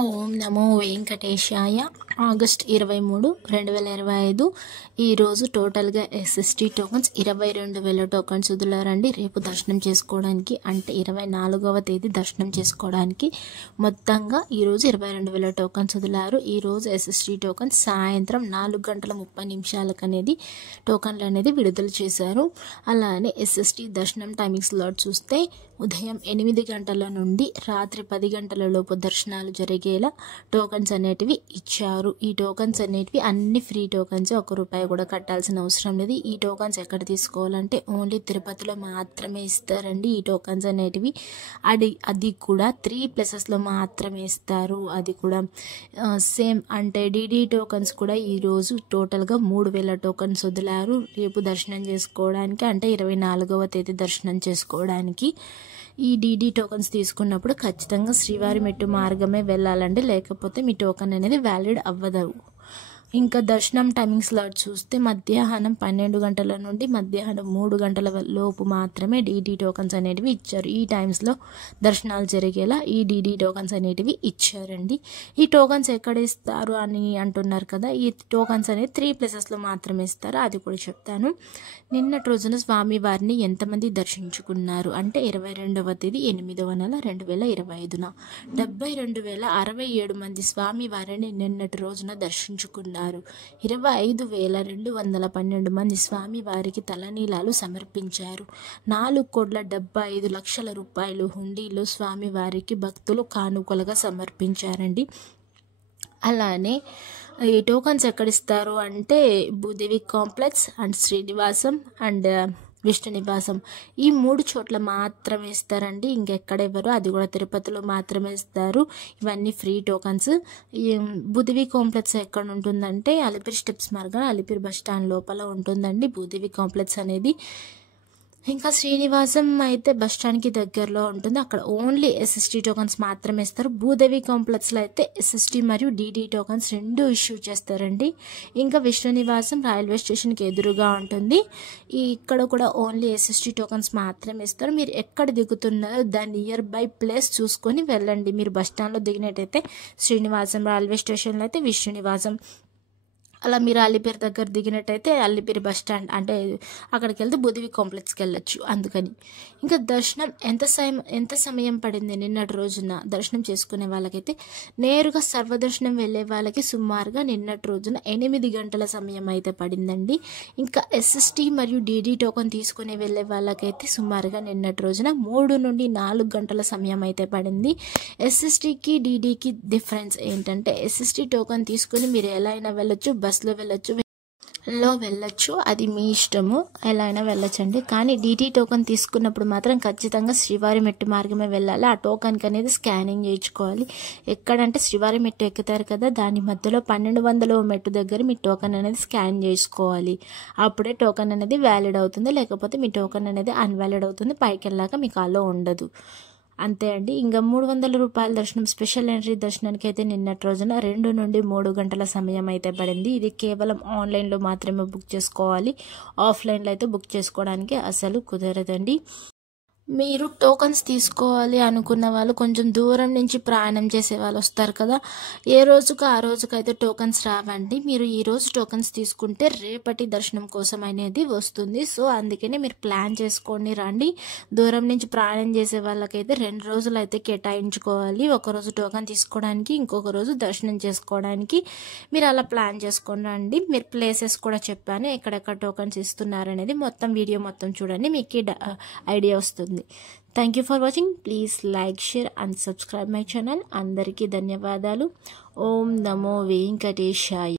ఓం నమో వెంకటేశాయ. August 23, 2025 ఈరోజు టోటల్గా SST tokens 22,000 tokens వదిలారండి. రేపు దర్శనం చేసుకోవడానికి అంటే 24వ తేదీ దర్శనం చేసుకోవడానికి మొత్తంగా ఈరోజు 22,000 టోకన్స్ వదిలారు. ఈరోజు ఎస్ఎస్టీ టోకన్స్ సాయంత్రం 4:30 అనేది టోకన్లు అనేది విడుదల చేశారు. అలానే ఎస్ఎస్టీ దర్శనం టైమింగ్ స్లాట్ చూస్తే ఉదయం 8 గంటల నుండి రాత్రి 10 గంటల లోపు దర్శనాలు జరిగేలా టోకన్స్ అనేటివి ఇచ్చారు. ఈ టోకన్స్ అనేటివి అన్ని ఫ్రీ టోకన్స్, ₹1 కూడా కట్టాల్సిన అవసరం లేదు. ఈ టోకన్స్ ఎక్కడ తీసుకోవాలంటే ఓన్లీ తిరుపతిలో మాత్రమే ఇస్తారండి. ఈ టోకన్స్ అనేటివి అది కూడా 3 ప్లేసెస్లో మాత్రమే ఇస్తారు. అది కూడా సేమ్ అంటే డిడి టోకన్స్ కూడా ఈరోజు టోటల్గా 3,000 టోకన్స్ వదిలారు రేపు దర్శనం చేసుకోవడానికి అంటే 24వ తేదీ దర్శనం చేసుకోవడానికి. ఈ డిడి టోకన్స్ తీసుకున్నప్పుడు ఖచ్చితంగా శ్రీవారి మెట్టు మార్గమే వెళ్ళాలండి, లేకపోతే మీ టోకన్ అనేది వ్యాలిడ్ అవ్వదు. ఇంకా దర్శనం టైమింగ్ స్లాట్ చూస్తే మధ్యాహ్నం 12 గంటల నుండి మధ్యాహ్నం 3 గంటల లోపు మాత్రమే డిడి టోకన్స్ అనేటివి ఇచ్చారు. ఈ టైమ్స్లో దర్శనాలు జరిగేలా ఈ డిడి టోకన్స్ అనేటివి ఇచ్చారండి. ఈ టోకన్స్ ఎక్కడ ఇస్తారు అని అంటున్నారు కదా, ఈ టోకన్స్ అనేది 3 ప్లేసెస్లో మాత్రమే ఇస్తారు. అది కూడా చెప్తాను. నిన్నటి రోజున స్వామివారిని ఎంతమంది దర్శించుకున్నారు అంటే 22వ తేదీ 8వ నెల 2025న 72,067 మంది స్వామివారిని నిన్నటి రోజున దర్శించుకున్నారు. 25,212 మంది స్వామివారికి తలనీలాలు సమర్పించారు. 4,75,00,000 రూపాయలు హుండీలో స్వామివారికి భక్తులు కానుకలుగా సమర్పించారండి. అలానే ఈ టోకన్స్ ఎక్కడిస్తారు అంటే Bhudevi complex and Srinivasam and Vishnu నివాసం ఈ 3 చోట్ల మాత్రమే ఇస్తారండి. ఇంకెక్కడెవరు, అది కూడా తిరుపతిలో మాత్రమే ఇస్తారు. ఇవన్నీ ఫ్రీ టోకన్స్. ఈ భూదేవి కాంప్లెక్స్ ఎక్కడ ఉంటుందంటే అలిపిరి స్టెప్స్ మార్గం అలిపిరి బస్ స్టాండ్ లోపల ఉంటుందండి భూదేవి కాంప్లెక్స్ అనేది. ఇంకా శ్రీనివాసం అయితే బస్ స్టాండ్కి దగ్గరలో ఉంటుంది. అక్కడ ఓన్లీ ఎస్ఎస్టీ టోకన్స్ మాత్రమే ఇస్తారు. భూదేవి కాంప్లెక్స్లో అయితే ఎస్ఎస్టీ మరియు డిడి టోకన్స్ 2 ఇష్యూ చేస్తారండి. ఇంకా విష్ణు నివాసం రైల్వే స్టేషన్కి ఎదురుగా ఉంటుంది. ఇక్కడ కూడా ఓన్లీ ఎస్ఎస్టీ టోకన్స్ మాత్రమే ఇస్తారు. మీరు ఎక్కడ దిగుతున్నారో దాని నియర్ బై ప్లేస్ చూసుకొని వెళ్ళండి. మీరు బస్ స్టాండ్లో దిగినట్టయితే శ్రీనివాసం, రైల్వే స్టేషన్లో అయితే విష్ణు నివాసం, అలా మీరు అల్లిపిరి దగ్గర దిగినట్టయితే అల్లిపిరి బస్ స్టాండ్ అంటే అక్కడికి వెళ్తే భూదేవి కాంప్లెక్స్కి వెళ్ళొచ్చు. అందుకని ఇంకా దర్శనం ఎంత సమయం పడింది నిన్నటి రోజున దర్శనం చేసుకునే వాళ్ళకైతే నేరుగా సర్వదర్శనం వెళ్ళే వాళ్ళకి సుమారుగా నిన్నటి రోజున 8 గంటల సమయం అయితే పడిందండి. ఇంకా ఎస్ఎస్టీ మరియు డిడి టోకన్ తీసుకుని వెళ్ళే వాళ్ళకైతే సుమారుగా నిన్నటి రోజున 3 నుండి 4 గంటల సమయం అయితే పడింది. ఎస్ఎస్టీకి డిడికి డిఫరెన్స్ ఏంటంటే ఎస్ఎస్టీ టోకన్ తీసుకుని మీరు ఎలా అయినా వెళ్ళొచ్చు, బస్లో వెళ్ళొచ్చు, అది మీ ఇష్టము, ఎలా అయినా వెళ్ళొచ్చండి. కానీ డిడి టోకన్ తీసుకున్నప్పుడు మాత్రం ఖచ్చితంగా శ్రీవారి మెట్టు మార్గమే వెళ్ళాలి. ఆ టోకన్కి అనేది స్కానింగ్ చేయించుకోవాలి. ఎక్కడంటే శ్రీవారి మెట్టు ఎక్కుతారు కదా, దాని మధ్యలో 1200వ మెట్టు దగ్గర మీ టోకన్ అనేది స్కాన్ చేసుకోవాలి. అప్పుడే టోకన్ అనేది వ్యాలిడ్ అవుతుంది, లేకపోతే మీ టోకన్ అనేది అన్వాలిడ్ అవుతుంది. పైకి వెళ్ళాక మీకు అలో ఉండదు. అంతే అండి. ఇంకా ₹300 దర్శనం స్పెషల్ ఎంట్రీ దర్శనానికి అయితే నిన్నటి రోజున 2 నుండి 3 గంటల సమయం అయితే పడింది. ఇది కేవలం ఆన్లైన్లో మాత్రమే బుక్ చేసుకోవాలి. ఆఫ్లైన్లో అయితే బుక్ చేసుకోవడానికి అసలు కుదరదండి. మీరు టోకన్స్ తీసుకోవాలి అనుకున్న వాళ్ళు కొంచెం దూరం నుంచి ప్రయాణం చేసే వాళ్ళు వస్తారు కదా, ఏ రోజుకు ఆ రోజుకైతే టోకన్స్ రావండి. మీరు ఈరోజు టోకన్స్ తీసుకుంటే రేపటి దర్శనం కోసం అనేది వస్తుంది. సో అందుకనే మీరు ప్లాన్ చేసుకొని రండి. దూరం నుంచి ప్రయాణం చేసే వాళ్ళకైతే 2 రోజులు అయితే కేటాయించుకోవాలి. ఒకరోజు టోకన్ తీసుకోవడానికి, ఇంకొక రోజు దర్శనం చేసుకోవడానికి. మీరు అలా ప్లాన్ చేసుకొని రండి. మీరు ప్లేసెస్ కూడా చెప్పాను ఎక్కడెక్కడ టోకన్స్ ఇస్తున్నారనేది. మొత్తం వీడియో మొత్తం చూడండి, మీకు ఐడియా వస్తుంది. Thank you for watching. Please like, share and subscribe my channel. అందరికీ ధన్యవాదాలు. ఓం నమో వెంకటేశాయ.